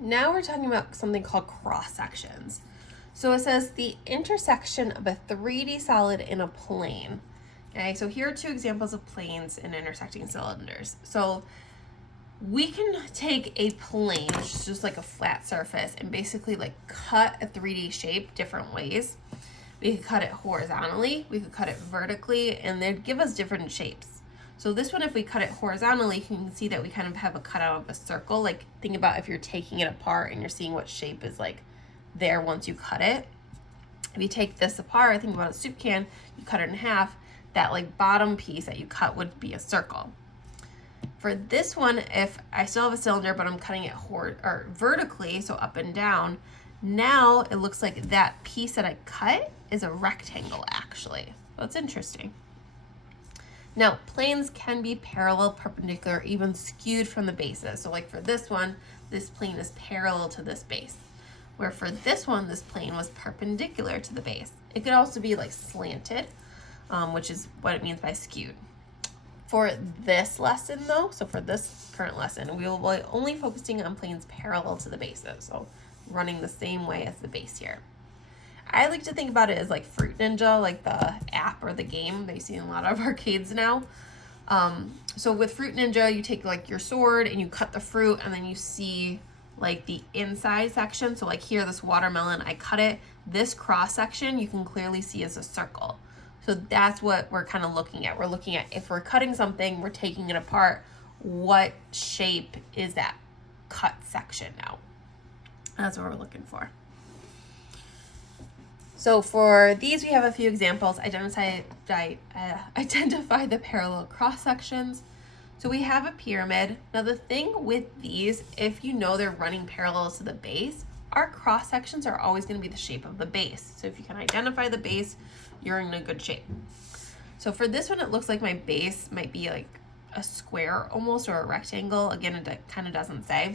Now we're talking about something called cross sections. So it says the intersection of a 3D solid in a plane. Okay, so here are two examples of planes and intersecting cylinders. So we can take a plane, which is just like a flat surface, and basically like cut a 3D shape different ways. We could cut it horizontally, we could cut it vertically, and they'd give us different shapes. So this one, if we cut it horizontally, you can see that we kind of have a cutout of a circle. Like think about if you're taking it apart and you're seeing what shape is like there once you cut it. If you take this apart, think about a soup can, you cut it in half, that like bottom piece that you cut would be a circle. For this one, if I still have a cylinder, but I'm cutting it vertically, so up and down, now it looks like that piece that I cut is a rectangle actually. So it's interesting. Now, planes can be parallel, perpendicular, even skewed from the bases. So like for this one, this plane is parallel to this base. Where for this one, this plane was perpendicular to the base. It could also be like slanted, which is what it means by skewed. For this lesson though, so for this current lesson, we will be only focusing on planes parallel to the bases. So running the same way as the base here. I like to think about it as like Fruit Ninja, like the app or the game that you see in a lot of arcades now. So with Fruit Ninja, you take like your sword and you cut the fruit, and then you see like the inside section. So like here, this watermelon, I cut it. This cross section you can clearly see as a circle. So that's what we're kind of looking at. We're looking at if we're cutting something, we're taking it apart, what shape is that cut section now? That's what we're looking for. So for these, we have a few examples. Identify the parallel cross sections. So we have a pyramid. Now the thing with these, if you know they're running parallel to the base, our cross sections are always going to be the shape of the base. So if you can identify the base, you're in a good shape. So for this one, it looks like my base might be like a square almost, or a rectangle. Again, it kind of doesn't say.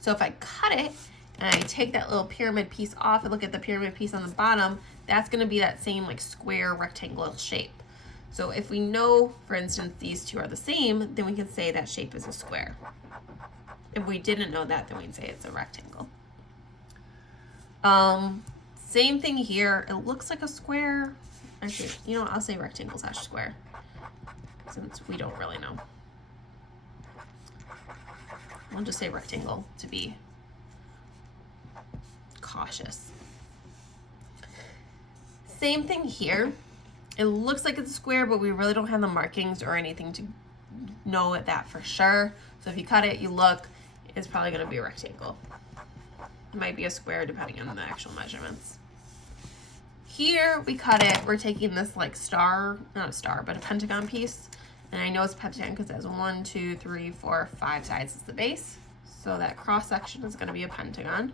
So if I cut it and I take that little pyramid piece off and look at the pyramid piece on the bottom, that's going to be that same like square rectangular shape. So if we know, for instance, these two are the same, then we can say that shape is a square. If we didn't know that, then we'd say it's a rectangle. Same thing here. It looks like a square. Actually, you know what? I'll say rectangle / square, since we don't really know. I'll just say rectangle to be cautious. Same thing here. It looks like it's a square, but we really don't have the markings or anything to know that for sure. So if you cut it, you look, it's probably going to be a rectangle. It might be a square depending on the actual measurements. Here we cut it, we're taking this like star, not a star, but a pentagon piece. And I know it's pentagon because it has 1, 2, 3, 4, 5 sides as the base. So that cross section is going to be a pentagon.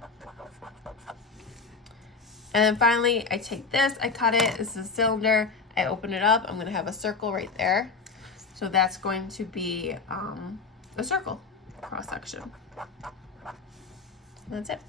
And then finally, I take this, I cut it, this is a cylinder, I open it up, I'm going to have a circle right there. So that's going to be a circle cross section. That's it.